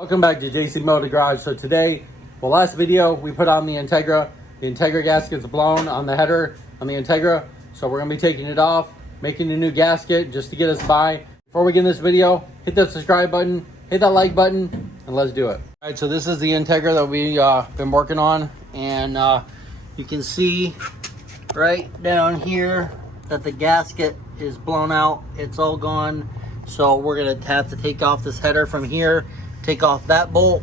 Welcome back to JC Motor Garage. So today, well, last video we put on the Integra. The Integra gasket's blown on the header on the Integra. So we're gonna be taking it off, making a new gasket just to get us by. Before we get in this video, hit that subscribe button, hit that like button, and let's do it. All right, so this is the Integra that we've been working on. And you can see right down here that the gasket is blown out. It's all gone. So we're gonna have to take off this header from here, take off that bolt.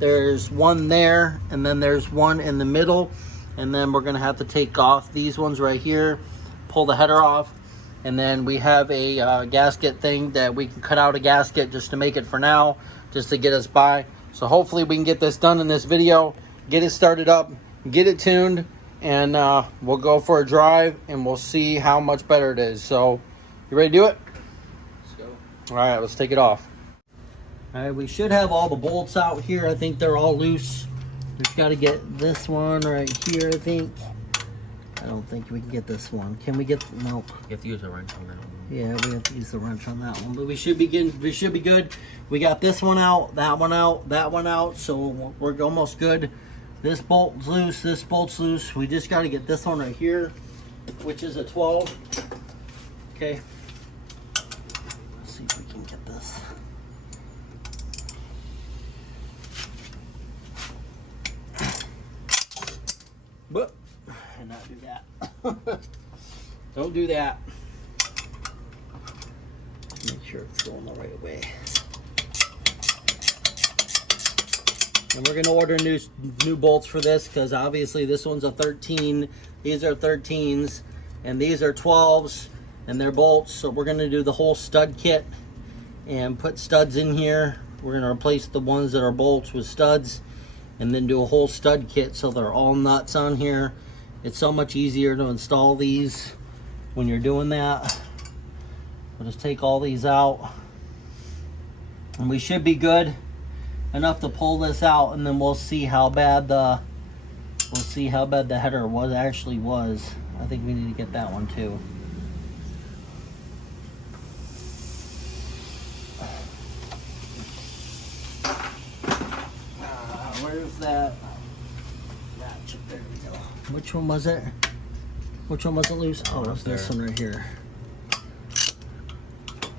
There's one there, and then there's one in the middle. And then we're gonna have to take off these ones right here, pull the header off. And then we have a gasket thing that we can cut out a gasket just to make it for now, just to get us by. So hopefully we can get this done in this video, get it started up, get it tuned, and we'll go for a drive and we'll see how much better it is. So, you ready to do it? All right, let's take it off. All right, we should have all the bolts out here. I think they're all loose. We've got to get this one right here, I think. I don't think we can get this one. Can we get, nope. You have to use a wrench on that one. Yeah, we have to use the wrench on that one. But we should be good. We got this one out, that one out, that one out. So we're almost good. This bolt's loose, this bolt's loose. We just got to get this one right here, which is a 12. Okay. See if we can get this. But and not do that. Don't do that. Make sure it's going the right way. And we're gonna order new bolts for this because obviously this one's a 13. These are 13s, and these are 12s. And they're bolts, so we're gonna do the whole stud kit and put studs in here. We're gonna replace the ones that are bolts with studs and then do a whole stud kit so they're all nuts on here. It's so much easier to install these when you're doing that. We'll just take all these out and we should be good enough to pull this out, and then we'll see how bad the header actually was. I think we need to get that one too. Where's that? Gotcha, there we go. Which one was it? Which one wasn't loose? Oh, it's this one right here.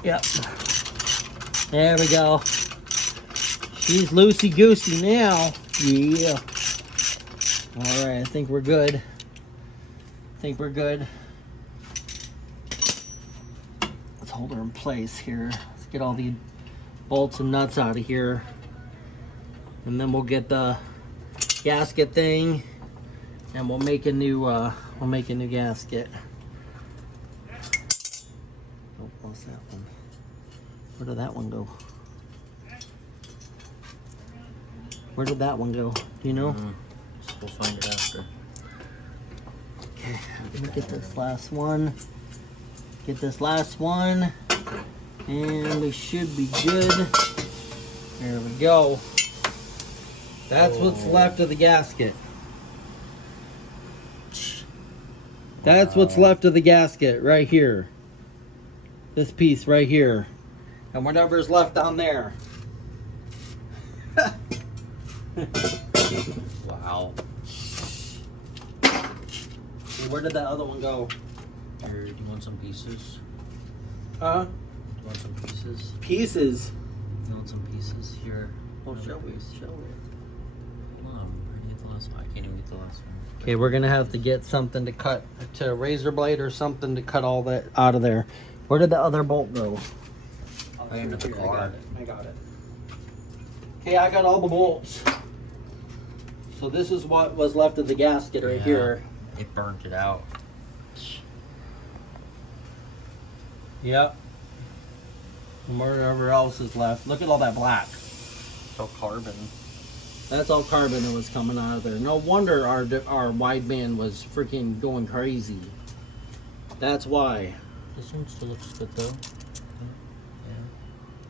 Yep. There we go. She's loosey-goosey now. Yeah. Alright, I think we're good. Let's hold her in place here. Let's get all the bolts and nuts out of here. And then we'll get the gasket thing, and we'll make a new gasket. Oh, what's that one? Where did that one go? Where did that one go? Do you know? We'll find it after. Okay, let me get this last one. And we should be good. There we go. That's what's left of the gasket. That's what's left of the gasket right here. This piece right here. And whatever's left on there. Wow. Where did that other one go? Here, do you want some pieces? Huh? Do you want some pieces? Pieces? You want some pieces? Here. Oh, show it. Hold on, where did you get the last one? I can't even get the last one. Okay, we're gonna have to get something to cut, to a razor blade or something to cut all that out of there. Where did the other bolt go? I am at the car. I got it. Okay, I got all the bolts. So this is what was left of the gasket right here. It burnt it out. Yep. And whatever else is left. Look at all that black. It's all carbon. That's all carbon that was coming out of there. No wonder our wideband was freaking going crazy. That's why. This one still looks good though.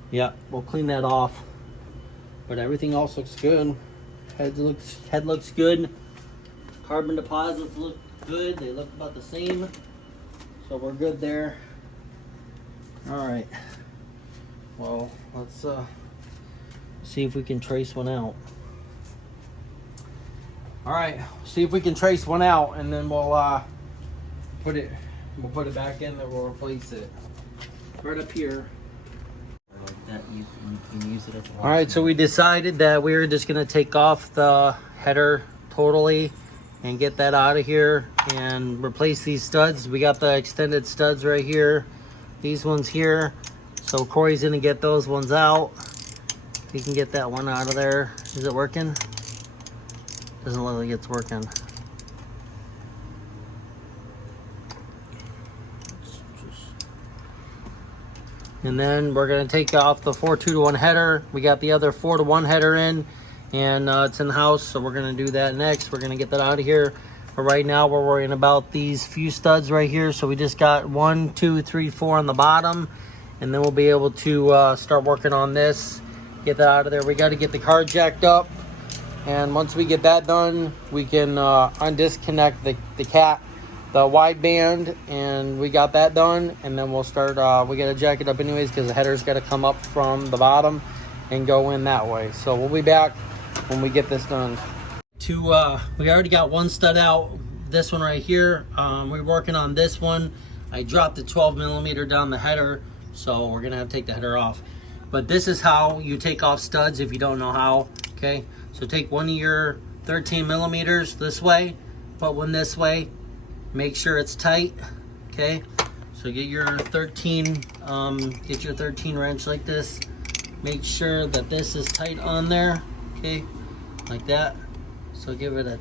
Yeah, we'll clean that off. But everything else looks good. Head looks good. Carbon deposits look good. They look about the same. So we're good there. All right. Well, let's See if we can trace one out. All right, see if we can trace one out, and then we'll put it back in there. We'll replace it right up here. Like that, you can use it as a All right, so we decided that we were just gonna take off the header totally and get that out of here and replace these studs. We got the extended studs right here, these ones here. So Corey's gonna get those ones out. He can get that one out of there. Is it working? Doesn't look like it's working. And then we're gonna take off the 4.2-to-1 header. We got the other 4-to-1 header in, and it's in the house, so we're gonna do that next. We're gonna get that out of here. But right now we're worrying about these few studs right here. So we just got 1, 2, 3, 4 on the bottom, and then we'll be able to start working on this, get that out of there. We got to get the car jacked up, and once we get that done, we can undisconnect the cat, the wideband, and we got that done. And then we'll start, we got to jack it up anyways because the header's got to come up from the bottom and go in that way. So we'll be back when we get this done. We already got one stud out, this one right here. We're working on this one. I dropped the 12mm down the header, so we're gonna have to take the header off. But this is how you take off studs if you don't know how. Okay, so take one of your 13mm this way, put one this way, make sure it's tight. Okay, so get your 13 wrench like this, make sure that this is tight on there. Okay, like that. So give it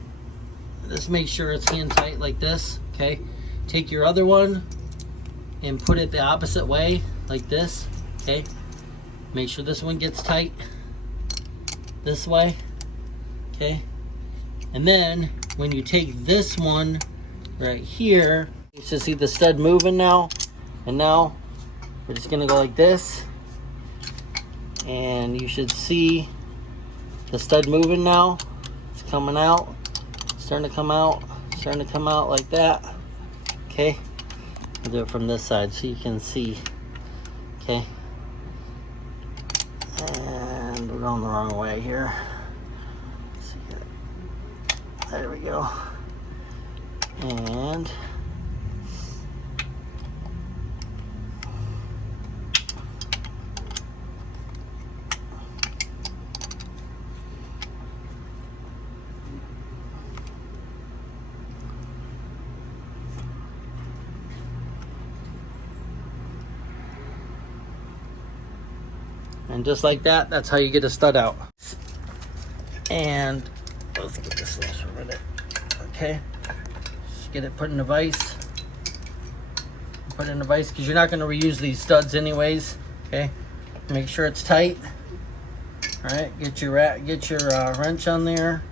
just make sure it's hand tight like this. Okay, take your other one and put it the opposite way like this. Okay, make sure this one gets tight this way. Okay, and then when you take this one right here, you should see the stud moving now. And now we're just gonna go like this, and you should see the stud moving now. It's coming out, starting to come out like that. Okay, I'll do it from this side so you can see. Okay, and we're going the wrong way here. See it. There we go. And just like that, that's how you get a stud out. And let's get this loose for a minute. Okay, just get it put in a vise. Put it in a vise because you're not going to reuse these studs anyways. Okay, make sure it's tight. All right, get your wrench on there,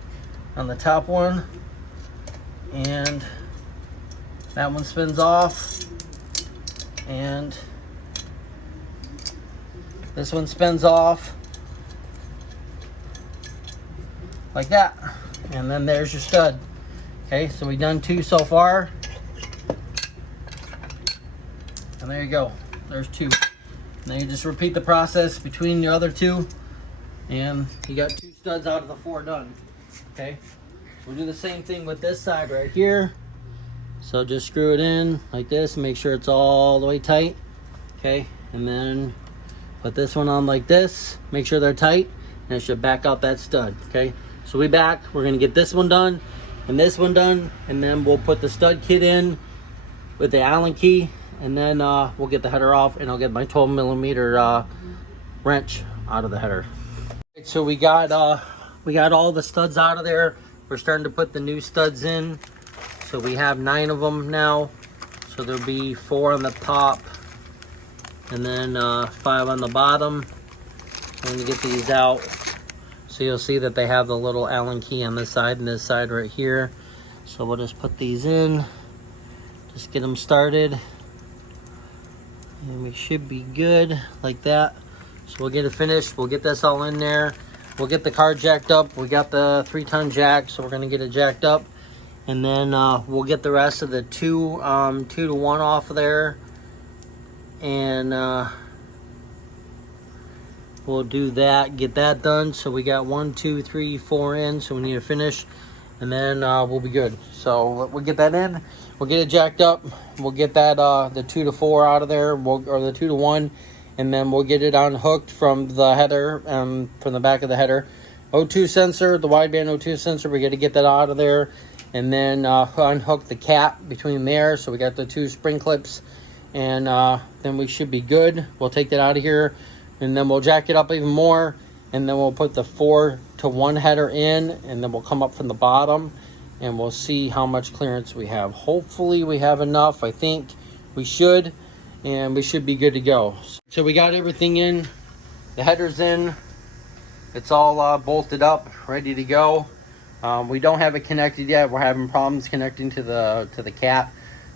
on the top one, and that one spins off, and this one spins off like that, and then there's your stud. Okay, so we've done 2 so far, and there you go. There's 2. Now you just repeat the process between your other 2, and you got 2 studs out of the 4 done. Okay, we'll do the same thing with this side right here. So just screw it in like this, make sure it's all the way tight. Okay, and then put this one on like this, make sure they're tight, and it should back out that stud. Okay, so we're back. We're gonna get this one done and this one done, and then we'll put the stud kit in with the Allen key, and then we'll get the header off, and I'll get my 12mm wrench out of the header. So we got all the studs out of there. We're starting to put the new studs in. So we have 9 of them now. So there'll be 4 on the top, and then 5 on the bottom. I'm going to get these out. So you'll see that they have the little Allen key on this side and this side right here. So we'll just put these in, just get them started, and we should be good like that. So we'll get it finished. We'll get this all in there. We'll get the car jacked up. We got the 3-ton jack, so we're going to get it jacked up. And then we'll get the rest of the 2-to-1 off of there. And we'll do that, get that done. So we got 1, 2, 3, 4 in, so we need to finish, and then we'll be good. So we'll get that in, we'll get it jacked up, we'll get that the 2 to 4 out of there, or the 2 to 1, and then we'll get it unhooked from the header, from the back of the header. O2 sensor, the wideband O2 sensor, we got to get that out of there, and then unhook the cap between there. So we got the 2 spring clips, and then we should be good. We'll take that out of here, and then we'll jack it up even more, and then we'll put the 4 to 1 header in, and then we'll come up from the bottom, and we'll see how much clearance we have. Hopefully we have enough. I think we should, and we should be good to go. So we got everything in, the header's in, it's all bolted up, ready to go. We don't have it connected yet. We're having problems connecting to the cat.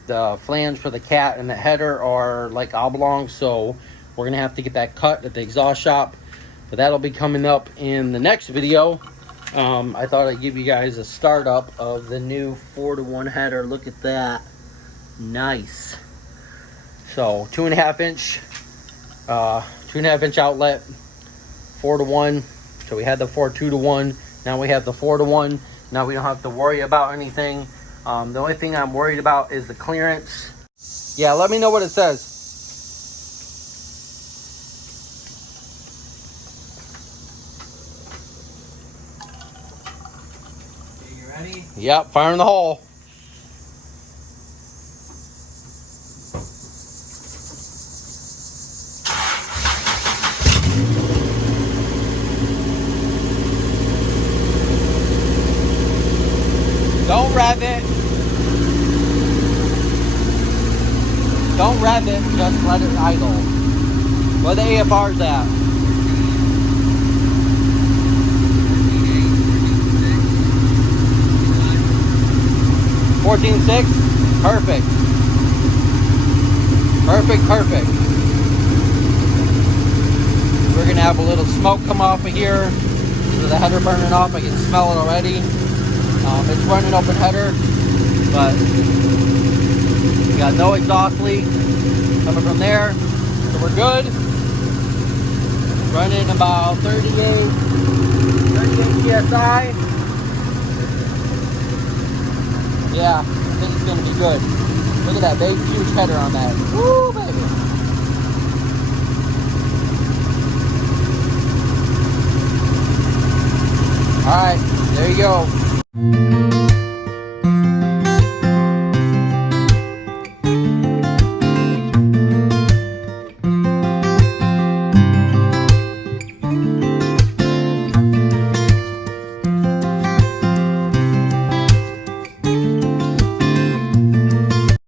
The flange for the cat and the header are like oblong, so we're gonna have to get that cut at the exhaust shop. But that'll be coming up in the next video. I thought I'd give you guys a startup of the new 4 to 1 header. Look at that, nice. So 2.5 inch, 2.5 inch outlet, 4 to 1. So we had the 2 to 1. Now we have the 4 to 1. Now we don't have to worry about anything. The only thing I'm worried about is the clearance. Yeah, let me know what it says. Okay, you ready? Yep, fire in the hole. Don't rev it. Don't rev it, just let it idle. Where the AFR's at? 14.6? Perfect. Perfect. We're gonna have a little smoke come off of here. So the header burning off, I can smell it already. It's running open header, but we got no exhaust leak coming from there, so we're good. Running about 38 PSI. Yeah, I think it's gonna be good. Look at that big, huge header on that. Woo, baby. All right, there you go.